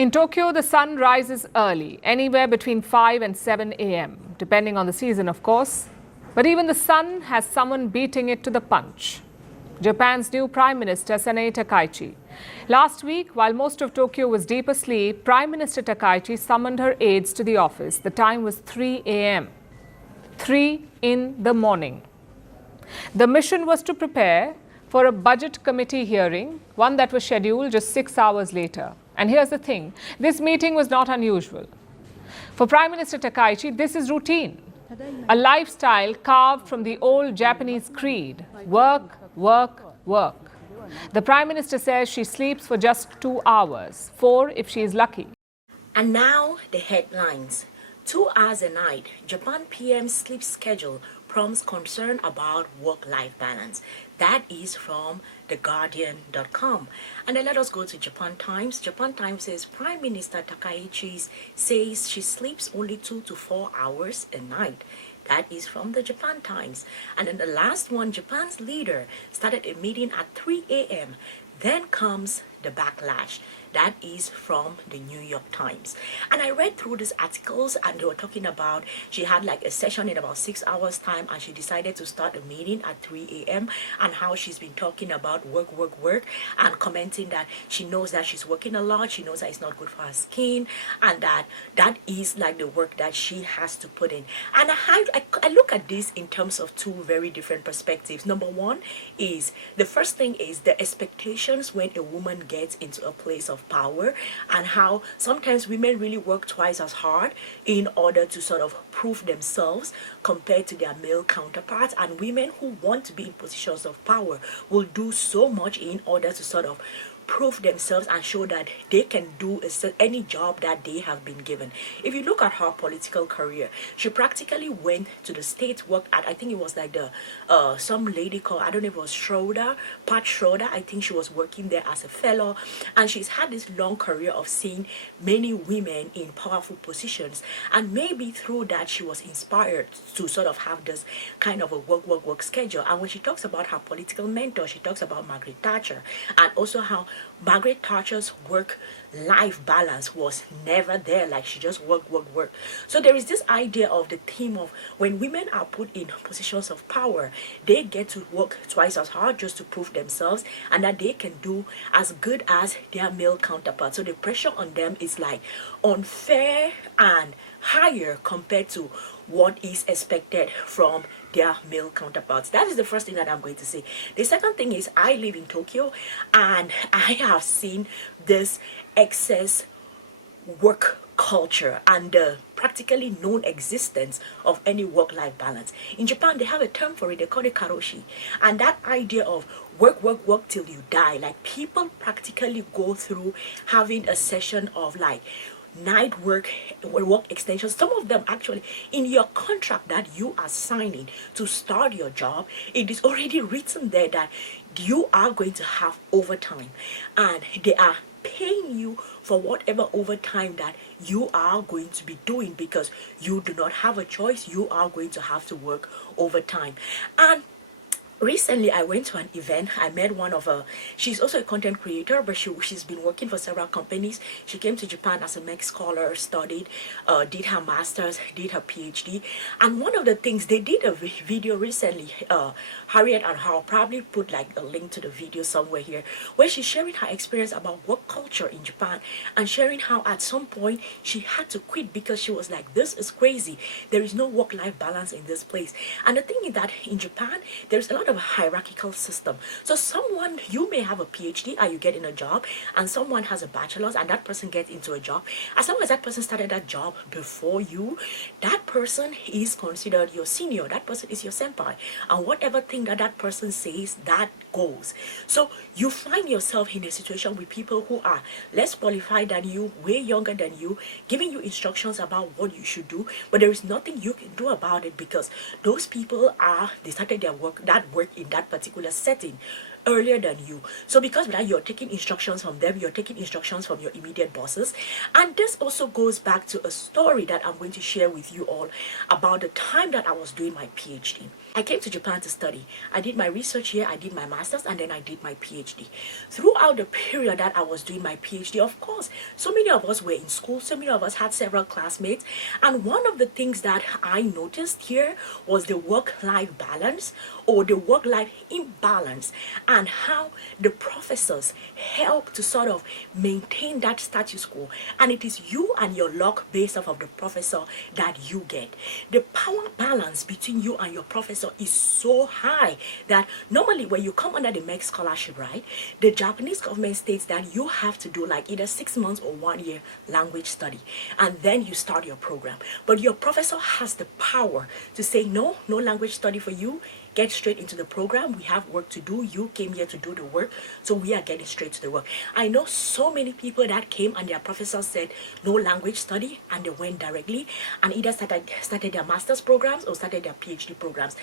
In Tokyo, the sun rises early, anywhere between 5 and 7 a.m., depending on the season, of course. But even the sun has someone beating it to the punch. Japan's new Prime Minister, Sanae Takaichi. Last week, while most of Tokyo was deep asleep, Prime Minister Takaichi summoned her aides to the office. The time was 3 a.m. 3 in the morning. The mission was to prepare for a budget committee hearing, one that was scheduled just 6 hours later. And here's the thing, this meeting was not unusual. For Prime Minister Takaichi, this is routine. A lifestyle carved from the old Japanese creed, work, work, work. The Prime Minister says she sleeps for just 2 hours, 4 if she is lucky. And now the headlines. 2 hours a night, Japan PM sleep schedule prompts concern about work-life balance. That is from theguardian.com. And then let us go to Japan Times. Japan Times says Prime Minister Takaichi says she sleeps only 2 to 4 hours a night. That is from the Japan Times. And then the last one, Japan's leader started a meeting at 3 a.m. Then comes the backlash. That is from the New York Times. And I read through these articles and they were talking about she had like a session in about 6 hours time and she decided to start a meeting at 3 a.m. and how she's been talking about work, work, work and commenting that she knows that she's working a lot. She knows that it's not good for her skin and that is like the work that she has to put in. And I look at this in terms of two very different perspectives. Number one is, the first thing is the expectations when a woman gets into a place of power and how sometimes women really work twice as hard in order to sort of prove themselves compared to their male counterparts, and women who want to be in positions of power will do so much in order to sort of prove themselves and show that they can do any job that they have been given. If you look at her political career, she practically went to the States, worked at, I think it was like the some lady called, I don't know if it was Schroeder, Pat Schroeder. I think she was working there as a fellow, and she's had this long career of seeing many women in powerful positions, and maybe through that she was inspired to sort of have this kind of a work schedule. And when she talks about her political mentor, she talks about Margaret Thatcher, and also how Margaret Thatcher's work-life balance was never there, like she just work. So there is this idea of the theme of when women are put in positions of power, they get to work twice as hard just to prove themselves and that they can do as good as their male counterparts. So the pressure on them is like unfair and higher compared to what is expected from their male counterparts. That is the first thing that I'm going to say. The second thing is, I live in Tokyo and I have seen this excess work culture and the practically non-existence of any work-life balance. In Japan, they have a term for it. They call it Karoshi. And that idea of work till you die, like people practically go through having a session of like night work extensions. Some of them actually in your contract that you are signing to start your job, it is already written there that you are going to have overtime and they are paying you for whatever overtime that you are going to be doing because you do not have a choice. You are going to have to work overtime. And recently, I went to an event. I met one of her. She's also a content creator, but she's been working for several companies. She came to Japan as a MEC scholar, studied, did her master's, did her PhD. And one of the things, they did a video recently, Harriet and I'll probably put like a link to the video somewhere here, where she's sharing her experience about work culture in Japan and sharing how at some point she had to quit because she was like, this is crazy. There is no work-life balance in this place. And the thing is that in Japan, there's a lot of a hierarchical system. So someone, you may have a PhD and you get in a job, and someone has a bachelor's and that person gets into a job. As long as that person started that job before you, that person is considered your senior. That person is your senpai, and whatever thing that person says, that goes. So you find yourself in a situation with people who are less qualified than you, way younger than you, giving you instructions about what you should do, but there is nothing you can do about it because those people they started their work in that particular setting earlier than you. So because of that, you're taking instructions from them, you're taking instructions from your immediate bosses. And this also goes back to a story that I'm going to share with you all about the time that I was doing my PhD. I came to Japan to study. I did my research here, I did my master's, and then I did my PhD. Throughout the period that I was doing my PhD, of course, so many of us were in school, so many of us had several classmates, and one of the things that I noticed here was the work-life balance or the work-life imbalance, and how the professors help to sort of maintain that status quo. And it is you and your luck based off of the professor that you get. The power balance between you and your professor is so high that normally when you come under the MEC scholarship, right, the Japanese government states that you have to do like either 6 months or 1 year language study, and then you start your program. But your professor has the power to say, no language study for you. Get straight into the program. We have work to do. You came here to do the work, so we are getting straight to the work. I know so many people that came and their professor said no language study, and they went directly and either started their master's programs or started their PhD programs.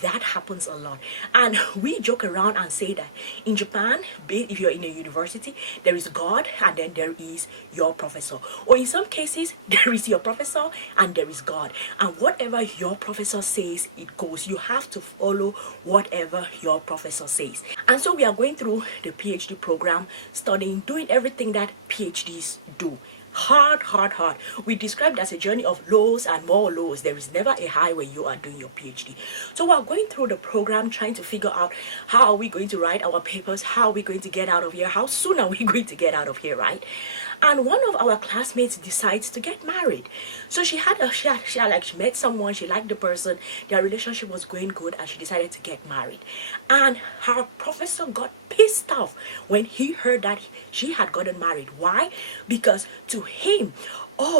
That happens a lot. And we joke around and say that in Japan, if you're in a university, there is God and then there is your professor. Or in some cases, there is your professor and there is God. And whatever your professor says, it goes. You have to follow whatever your professor says. And so we are going through the PhD program, studying, doing everything that PhDs do. Hard. We described as a journey of lows and more lows. There is never a high when you are doing your PhD. So we're going through the program, trying to figure out how are we going to write our papers, how are we going to get out of here, how soon are we going to get out of here, right? And one of our classmates decides to get married. So she met someone, she liked the person, their relationship was going good, and she decided to get married. And her professor got pissed off when he heard that she had gotten married. Why? Because to him,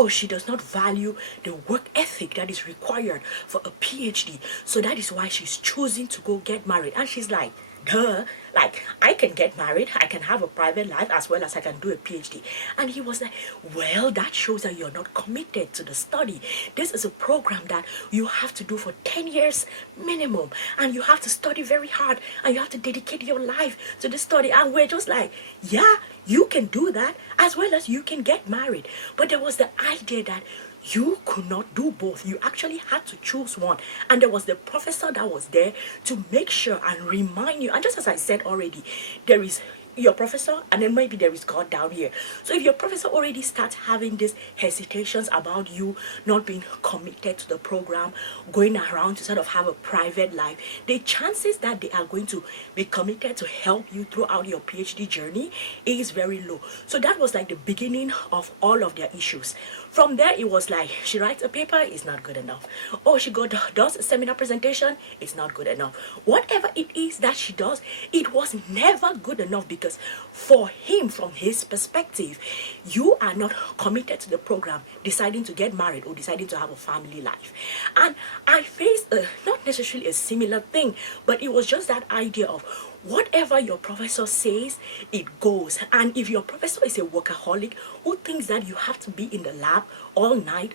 she does not value the work ethic that is required for a PhD. So that is why she's choosing to go get married. And she's like, duh, like I can get married, I can have a private life as well as I can do a PhD. And he was like, well, that shows that you're not committed to the study. This is a program that you have to do for 10 years minimum, and you have to study very hard, and you have to dedicate your life to the study. And we're just like, yeah, you can do that as well as you can get married. But there was the idea that you could not do both. You actually had to choose one. And there was the professor that was there to make sure and remind you. And just as I said already, there is your professor, and then maybe there is God down here. So if your professor already starts having these hesitations about you not being committed to the program, going around to sort of have a private life, the chances that they are going to be committed to help you throughout your PhD journey is very low. So that was like the beginning of all of their issues. From there, it was like, she writes a paper, it's not good enough. Oh, she does a seminar presentation, it's not good enough. Whatever it is that she does, it was never good enough, because for him, from his perspective, you are not committed to the program, deciding to get married or deciding to have a family life. And I faced not necessarily a similar thing, but it was just that idea of whatever your professor says, it goes. And if your professor is a workaholic who thinks that you have to be in the lab all night,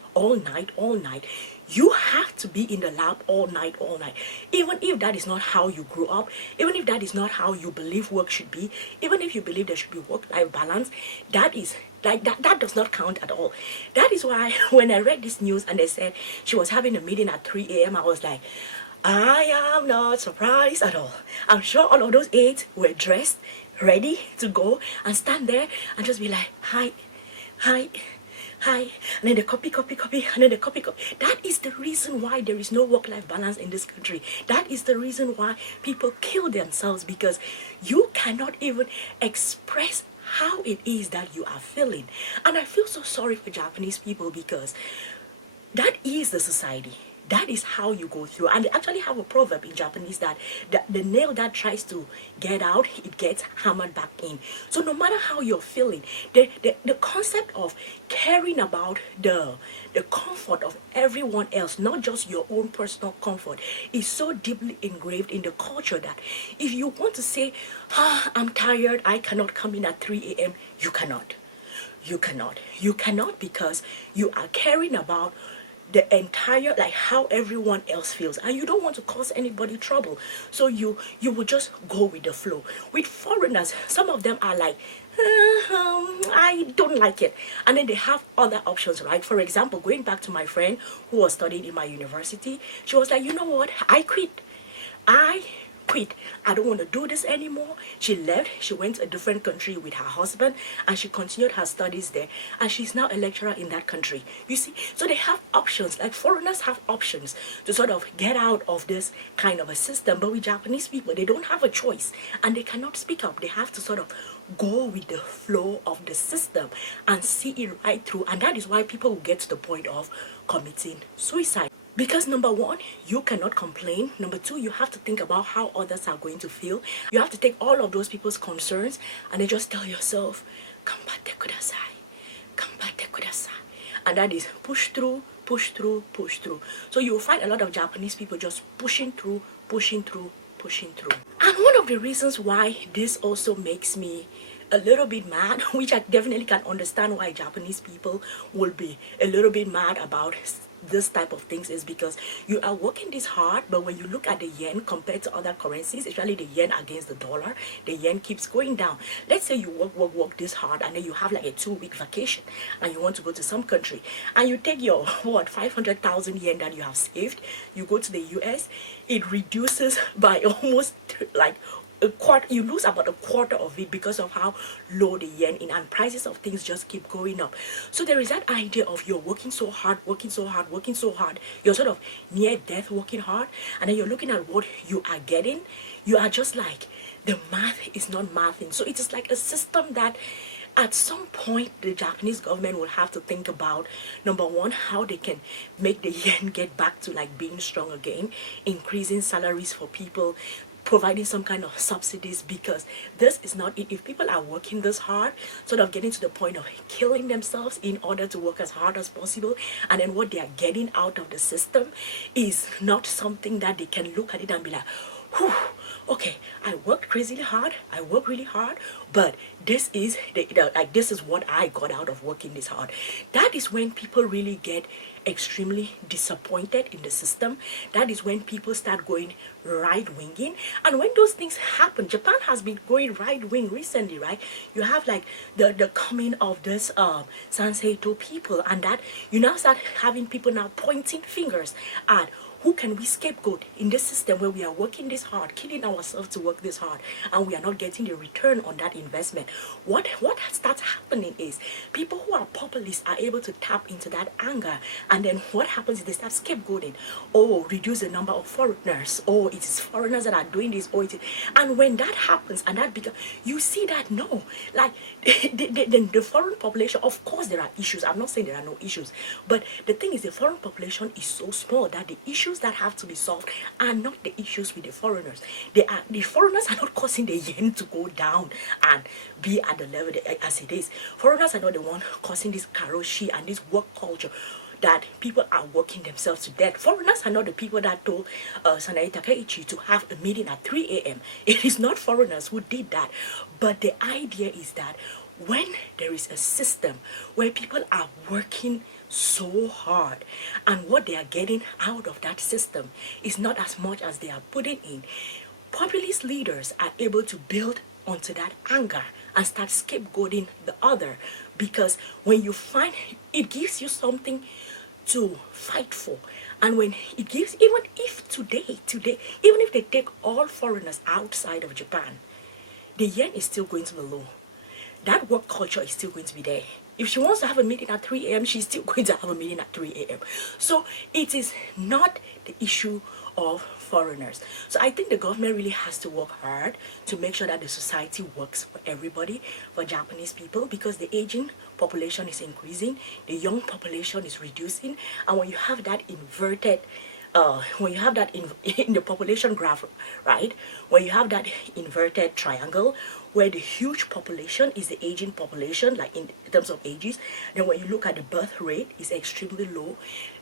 you have to be in the lab all night. Even if that is not how you grew up, even if that is not how you believe work should be, even if you believe there should be work-life balance, that does not count at all. That is why when I read this news and they said she was having a meeting at 3 a.m., I was like, I am not surprised at all. I'm sure all of those 8 were dressed, ready to go and stand there and just be like, hi, and then the copy, and then the copy. That is the reason why there is no work-life balance in this country. That is the reason why people kill themselves, because you cannot even express how it is that you are feeling. And I feel so sorry for Japanese people, because that is the society. That is how you go through. And they actually have a proverb in Japanese that the nail that tries to get out, it gets hammered back in. So no matter how you're feeling, the concept of caring about the comfort of everyone else, not just your own personal comfort, is so deeply engraved in the culture that if you want to say, I'm tired, I cannot come in at 3 a.m., you cannot. You cannot, because you are caring about the entire, like how everyone else feels, and you don't want to cause anybody trouble, so you will just go with the flow. With foreigners, some of them are like, I don't like it, and then they have other options, right? For example, going back to my friend who was studying in my university, she was like, you know what, I quit. I don't want to do this anymore. She left. She went to a different country with her husband, and she continued her studies there, and she's now a lecturer in that country. You see, so they have options. Like foreigners have options to sort of get out of this kind of a system, but with Japanese people, they don't have a choice, and they cannot speak up. They have to sort of go with the flow of the system and see it right through, and that is why people will get to the point of committing suicide. Because number one, you cannot complain. Number two, you have to think about how others are going to feel. You have to take all of those people's concerns and then just tell yourself, "Ganbatte kudasai, ganbatte kudasai." And that is push through, push through, push through. So you will find a lot of Japanese people just pushing through, pushing through, pushing through. And one of the reasons why this also makes me a little bit mad, which I definitely can understand why Japanese people will be a little bit mad about this type of things, is because you are working this hard, but when you look at the yen compared to other currencies, especially the yen against the dollar, the yen keeps going down. Let's say you work this hard, and then you have like a 2-week vacation, and you want to go to some country, and you take your 500,000 yen that you have saved, you go to the US, it reduces by almost like a quarter. You lose about a quarter of it because of how low the yen is, and prices of things just keep going up. So there is that idea of you're working so hard, working so hard, working so hard, you're sort of near death working hard, and then you're looking at what you are getting. You are just like, the math is not mathing. So it is like a system that at some point the Japanese government will have to think about, number one, how they can make the yen get back to like being strong again, increasing salaries for people, providing some kind of subsidies, because this is not it. If people are working this hard, sort of getting to the point of killing themselves in order to work as hard as possible, and then what they are getting out of the system is not something that they can look at it and be like, whew, okay, I worked crazily hard, I worked really hard, but this is this is what I got out of working this hard. That is when people really get extremely disappointed in the system. That is when people start going right-winging, and when those things happen, Japan has been going right-wing recently, right? You have like the coming of this Sanseito people, and that you now start having people now pointing fingers at who can we scapegoat in this system where we are working this hard, killing ourselves to work this hard, and we are not getting the return on that investment. What starts happening is people who are populists are able to tap into that anger, and then what happens is they start scapegoating. Oh, reduce the number of foreigners. Oh, it is foreigners that are doing this. Oh, it is. And when that happens, and that becomes, you see that no, like the foreign population, of course there are issues. I'm not saying there are no issues, but the thing is the foreign population is so small that the issues that have to be solved are not the issues with the foreigners. The foreigners are not causing the yen to go down and be at the level as it is. Foreigners are not the one causing this karoshi and this work culture that people are working themselves to death. Foreigners are not the people that told Sanae Takaichi to have a meeting at 3 a.m. It is not foreigners who did that. But the idea is that when there is a system where people are working so hard, and what they are getting out of that system is not as much as they are putting in, populist leaders are able to build onto that anger and start scapegoating the other, because when you find it gives you something to fight for. And when it gives, even if today, even if they take all foreigners outside of Japan, the yen is still going to be low. That work culture is still going to be there. If she wants to have a meeting at 3 a.m., she's still going to have a meeting at 3 a.m. So it is not the issue of foreigners. So I think the government really has to work hard to make sure that the society works for everybody, for Japanese people, because the aging population is increasing, the young population is reducing, and when you have that inverted when you have that in the population graph, right, when you have that inverted triangle where the huge population is the aging population, like in terms of ages, then when you look at the birth rate is extremely low,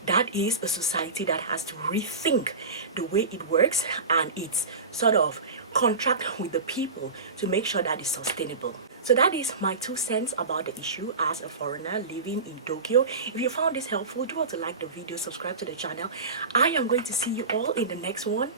that is a society that has to rethink the way it works and its sort of contract with the people to make sure that it's sustainable. So that is my 2 cents about the issue as a foreigner living in Tokyo. If you found this helpful, do want to like the video, subscribe to the channel. I am going to see you all in the next one.